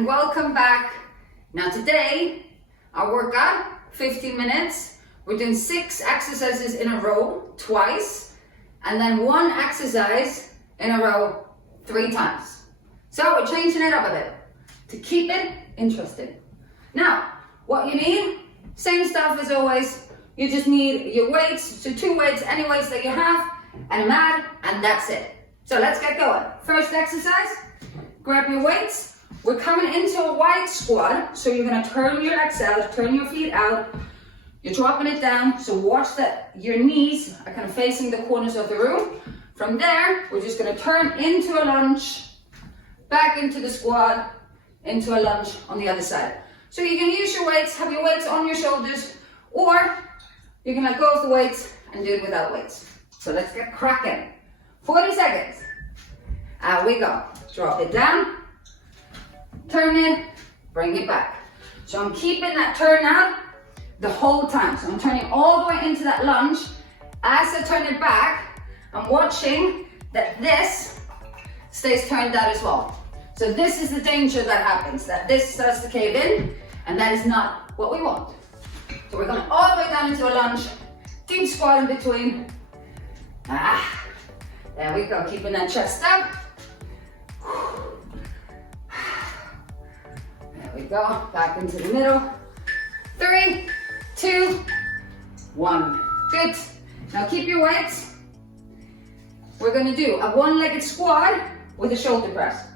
and welcome back. Now today, our workout, 15 minutes. We're doing 6 exercises in a row, twice, and then 1 exercise in a row, 3 times. So we're changing it up a bit to keep it interesting. Now, what you need, same stuff as always. You just need your weights, so 2 weights, any weights that you have, and a mat, and that's it. So let's get going. First exercise, grab your weights. We're coming into a wide squat, so you're gonna turn your legs out, turn your feet out. You're dropping it down, so watch that your knees are kind of facing the corners of the room. From there, we're just gonna turn into a lunge, back into the squat, into a lunge on the other side. So you can use your weights, have your weights on your shoulders, or you can let go of the weights and do it without weights. So let's get cracking. 40 seconds. Out we go. Drop it down, turn it, bring it back. So I'm keeping that turn out the whole time. So I'm turning all the way into that lunge. As I turn it back, I'm watching that this stays turned out as well. So this is the danger that happens, that this starts to cave in, and that is not what we want. So we're going all the way down into a lunge, deep squat in between. There we go, keeping that chest up. There we go, back into the middle. 3, 2, 1. Good. Now keep your weights. We're gonna do a 1-legged squat with a shoulder press.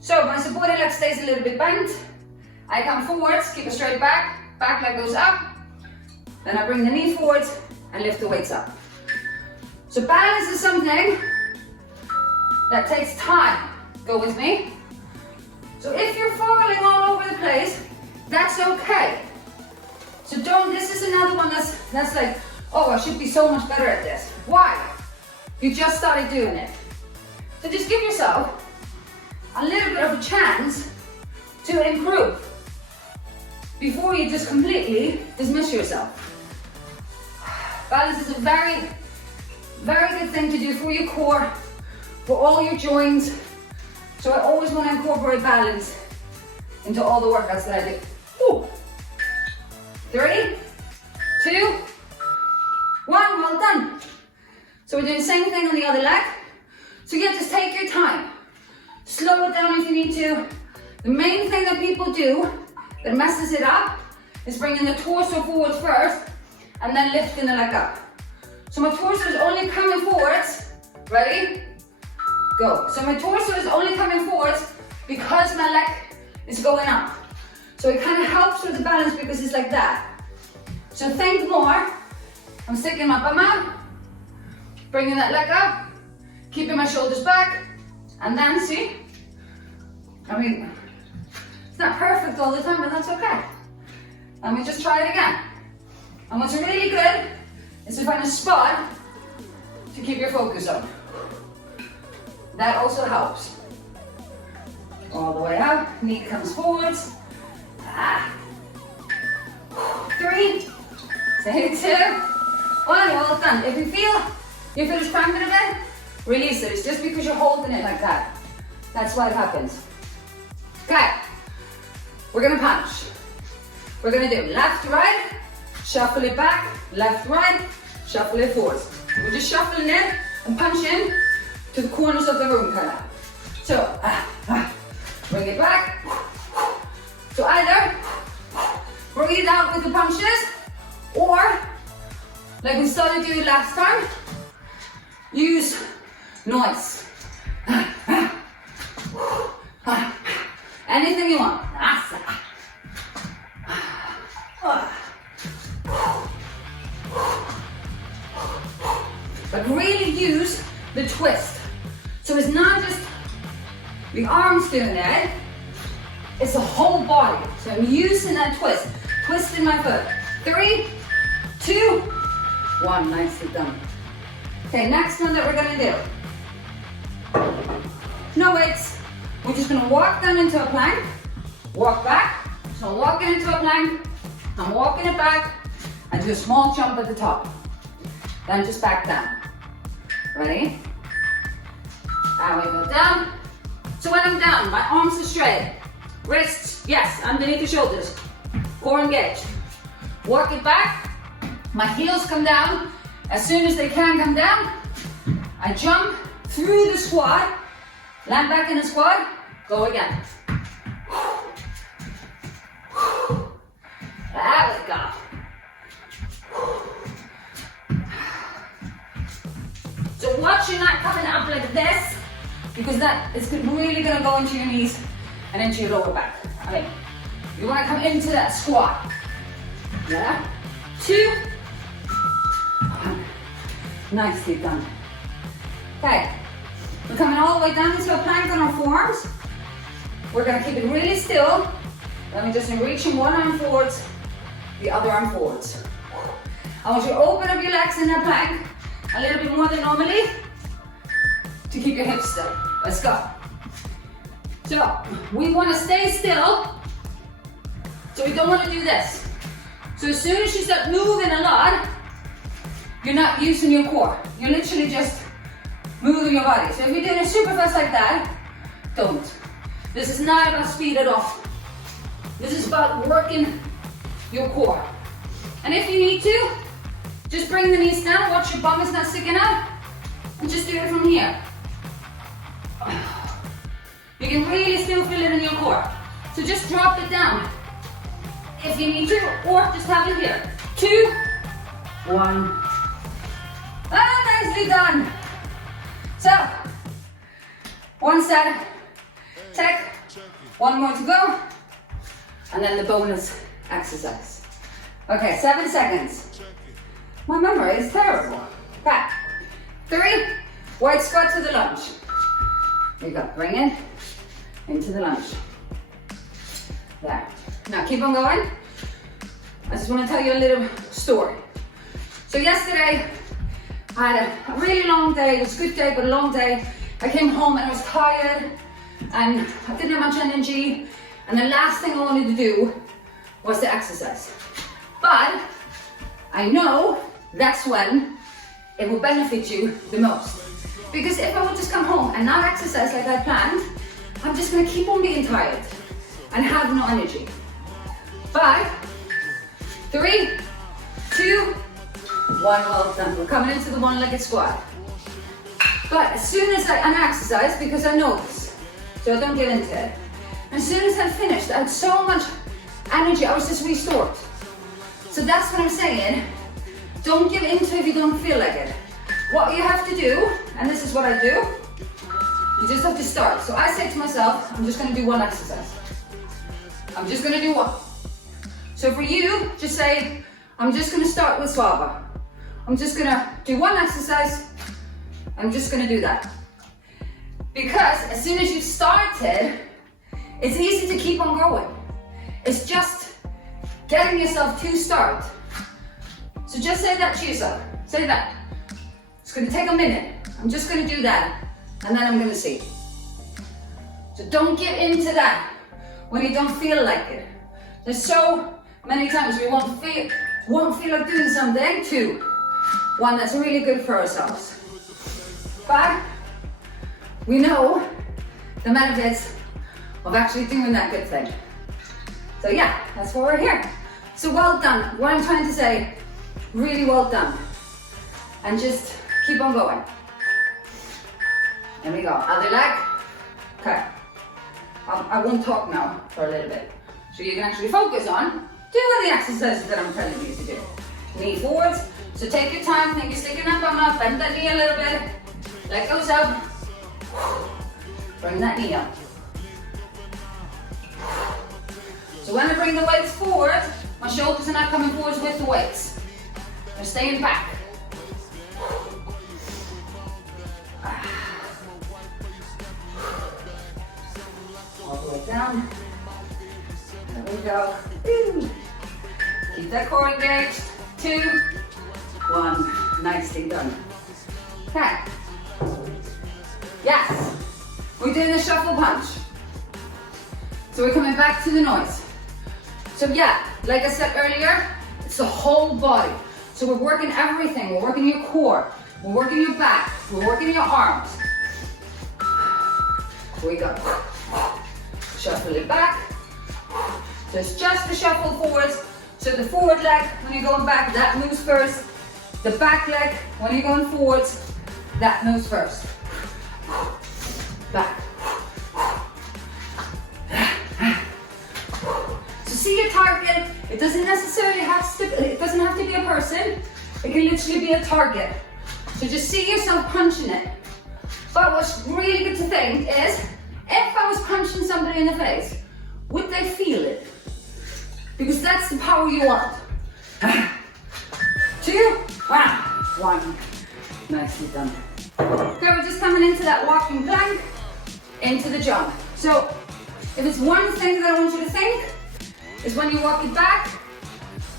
So my supported leg stays a little bit bent. I come forwards, keep it straight back, back leg goes up. Then I bring the knee forwards and lift the weights up. So balance is something that takes time. Go with me. So if you're falling all over the place, that's okay. So this is another one that's like, oh, I should be so much better at this. Why? You just started doing it. So just give yourself a little bit of a chance to improve before you just completely dismiss yourself. Balance is a very, very good thing to do for your core, for all your joints. So I always want to incorporate balance into all the workouts that I do. Woo. 3, 2, 1, well done. So we're doing the same thing on the other leg. So yeah, just take your time. Slow it down if you need to. The main thing that people do that messes it up is bringing the torso forward first and then lifting the leg up. So my torso is only coming forwards. Ready? Go. So my torso is only coming forwards because my leg is going up. So it kind of helps with the balance because it's like that. So think more. I'm sticking my bum out, bringing that leg up, keeping my shoulders back, and then see, I mean, it's not perfect all the time, but that's okay. Let me just try it again. And what's really good is to find a spot to keep your focus on. That also helps. All the way up, knee comes forwards. 3, 2, 1, well done. If you feel your foot is cramping a bit, release it. It's just because you're holding it like that. That's why it happens. Okay, we're gonna punch. We're gonna do left, right, shuffle it back, left, right, shuffle it forwards. We're just shuffling it and punching to the corners of the room, kind of. So, bring it back. So either breathe out with the punches, or like we started doing last time, use noise. Anything you want. But really use the twist. So it's not just the arms doing it, it's the whole body. So I'm using that twist, twisting my foot. 3, 2, 1, nicely done. Okay, next one that we're gonna do. No weights. We're just gonna walk down into a plank, walk back. So I'm walking into a plank, I'm walking it back, and do a small jump at the top. Then just back down. Ready? And we go down. So when I'm down, my arms are straight. Wrists, yes, underneath the shoulders. Core engaged. Work it back. My heels come down. As soon as they can come down, I jump through the squat, land back in the squat, go again. There we go. So watch you not coming up like this, because that is really going to go into your knees and into your lower back. Okay, you want to come into that squat. Yeah, 2, 1. Nicely done. Okay, we're coming all the way down into a plank on our forearms. We're going to keep it really still. Let me just reach in one arm forwards, the other arm forwards. I want you to open up your legs in that plank a little bit more than normally to keep your hips still. Let's go. So we want to stay still, so we don't want to do this. So as soon as you start moving a lot, you're not using your core. You're literally just moving your body. So if you're doing it super fast like that, don't. This is not about speed at all. This is about working your core. And if you need to, just bring the knees down, watch your bum is not sticking out, and just do it from here. You can really still feel it in your core. So just drop it down if you need to, or just have it here. 2, 1. Ah, nicely done. So, one set, take, one more to go, and then the bonus exercise. Okay, 7 seconds. My memory is terrible. Okay, 3, wide squat to the lunge. Here you go, bring it into the lunge. There. Now keep on going. I just want to tell you a little story. So yesterday, I had a really long day. It was a good day, but a long day. I came home and I was tired and I didn't have much energy. And the last thing I wanted to do was to exercise. But I know that's when it will benefit you the most. Because if I would just come home and not exercise like I planned, I'm just gonna keep on being tired and have no energy. 5, 3, 2, 1, well done. We're coming into the one-legged squat. But as soon as I exercise, because I know this, so I don't get into it. As soon as I finished, I had so much energy, I was just restored. So that's what I'm saying. Don't give into if you don't feel like it. What you have to do, and this is what I do, you just have to start. So I say to myself, I'm just gonna do one exercise. I'm just gonna do one. So for you, just say, I'm just gonna start with Swava. I'm just gonna do one exercise. I'm just gonna do that. Because as soon as you started, it's easy to keep on going. It's just getting yourself to start. So just say that to yourself. Say that. It's gonna take a minute. I'm just gonna do that, and then I'm gonna see. So don't get into that when you don't feel like it. There's so many times we won't feel like doing something. 2, 1 that's really good for ourselves. But we know the benefits of actually doing that good thing. So yeah, that's why we're here. So well done. What I'm trying to say, really well done. And just keep on going. There we go. Other leg. Okay. I won't talk now for a little bit. So you can actually focus on doing the exercises that I'm telling you to do. Knee forwards. So take your time. Think you're sticking that bum up. Bend that knee a little bit. Leg goes up. Bring that knee up. So when I bring the weights forward, my shoulders are not coming forwards with the weights. They're staying back. All the way down. There we go. Keep that core engaged. 2, 1. Nicely done. Okay. Yes. We're doing the shuffle punch. So we're coming back to the noise. So yeah, like I said earlier, it's the whole body. So we're working everything. We're working your core. We're working your back. We're working your arms. Here we go. Shuffle it back. So it's just the shuffle forwards. So the forward leg, when you're going back, that moves first. The back leg, when you're going forwards, that moves first. Back. So see your target. It doesn't necessarily have to be a person. It can literally be a target. So just see yourself punching it. But what's really good to think is, if I was punching somebody in the face, would they feel it? Because that's the power you want. 2, 1. Nicely done. Okay, we're just coming into that walking plank, into the jump. So, if it's one thing that I want you to think, is when you walk it back,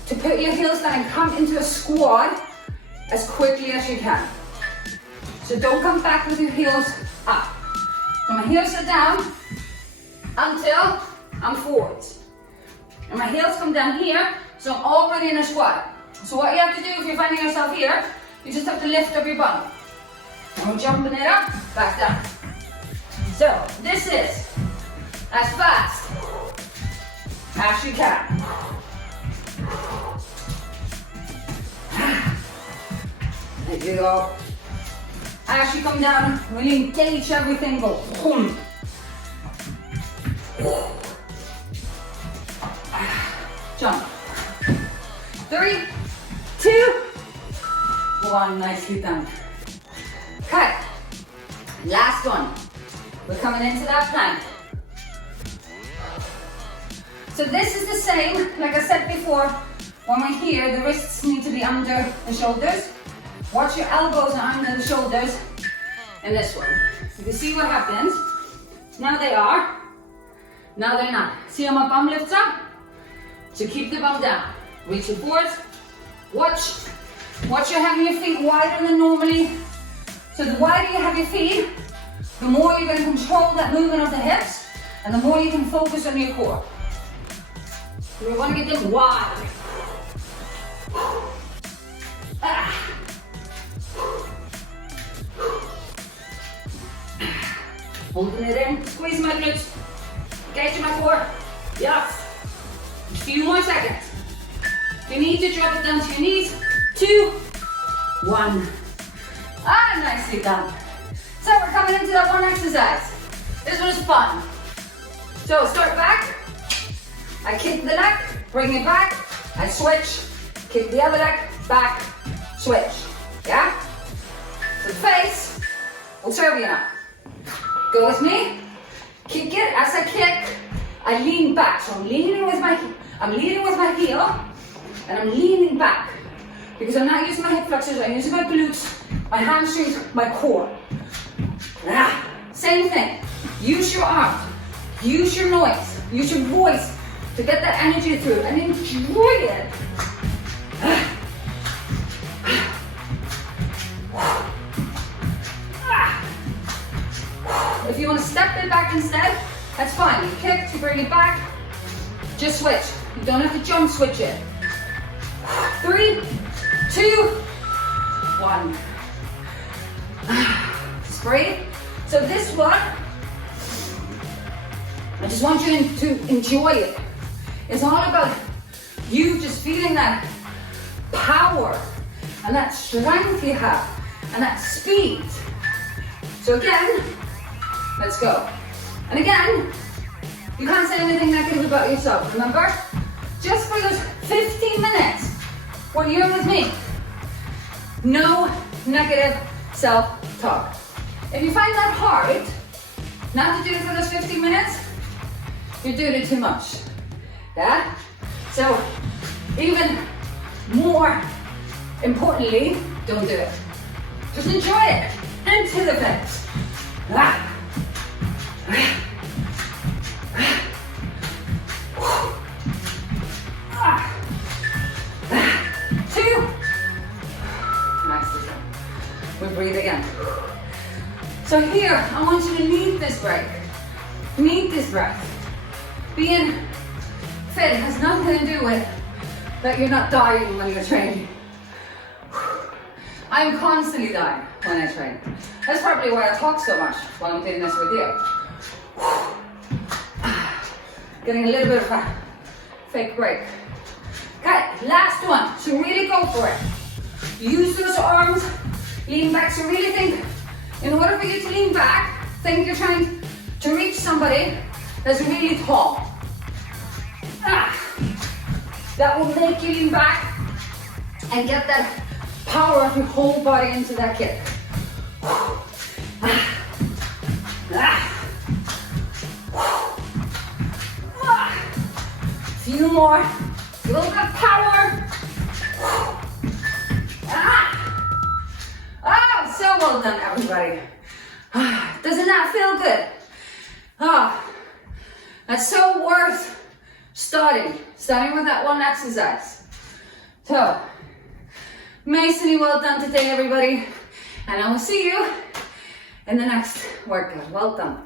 to put your heels down and come into a squat as quickly as you can. So don't come back with your heels up. So my heels are down until I'm forwards. And my heels come down here, so I'm already in a squat. So what you have to do if you're finding yourself here, you just have to lift up your bum. And we're jumping it up, back down. So this is as fast as you can. There you go. As you come down, really engage everything, go boom. Jump. 3, 2, 1, nicely done. Okay, last one. We're coming into that plank. So this is the same, like I said before, when we're here, the wrists need to be under the shoulders. Watch your elbows are under the shoulders in this one. You can see what happens. Now they are, now they're not. See how my bum lifts up? So keep the bum down. Reach it forwards. Watch you having your feet wider than normally. So the wider you have your feet, the more you're going to control that movement of the hips, and the more you can focus on your core. So we want to get them wide. Holding it in, squeeze my glutes, engage my core. Yes. A few more seconds. If you need to drop it down to your knees, 2, 1. Nicely done. So we're coming into that one exercise. This one is fun. So start back. I kick the leg, bring it back. I switch, kick the other leg, back, switch. Yeah? So the face will serve you now. Go with me. Kick it. As I kick, I lean back. So I'm leaning with my heel, and I'm leaning back. Because I'm not using my hip flexors, I'm using my glutes, my hamstrings, my core. Same thing. Use your arms, use your noise, use your voice to get that energy through and enjoy it. If you want to step it back instead, that's fine. You kick to bring it back, just switch. You don't have to jump switch it. 3, 2, 1. Just breathe. So this one, I just want you to enjoy it. It's all about you just feeling that power and that strength you have and that speed. So again, let's go. And again, you can't say anything negative about yourself. Remember, just for those 15 minutes when you're with me, no negative self-talk. If you find that hard, not to do it for those 15 minutes, you're doing it too much. Yeah? So, even more importantly, don't do it. Just enjoy it. Into the face. 2. Nicely done. We breathe again. So here, I want you to need this break. Need this breath. Being fit has nothing to do with that you're not dying when you're training. I'm constantly dying when I train. That's probably why I talk so much while I'm doing this with you. Getting a little bit of fake break. Okay, last one. So really go for it. Use those arms, lean back. So really think, in order for you to lean back, think you're trying to reach somebody that's really tall. That will make you lean back and get that power of your whole body into that kick. Few more. A little bit of power. Oh, so well done, everybody. Doesn't that feel good? That's so worth starting with that one exercise. So, amazingly well done today, everybody. And I will see you in the next workout. Well done.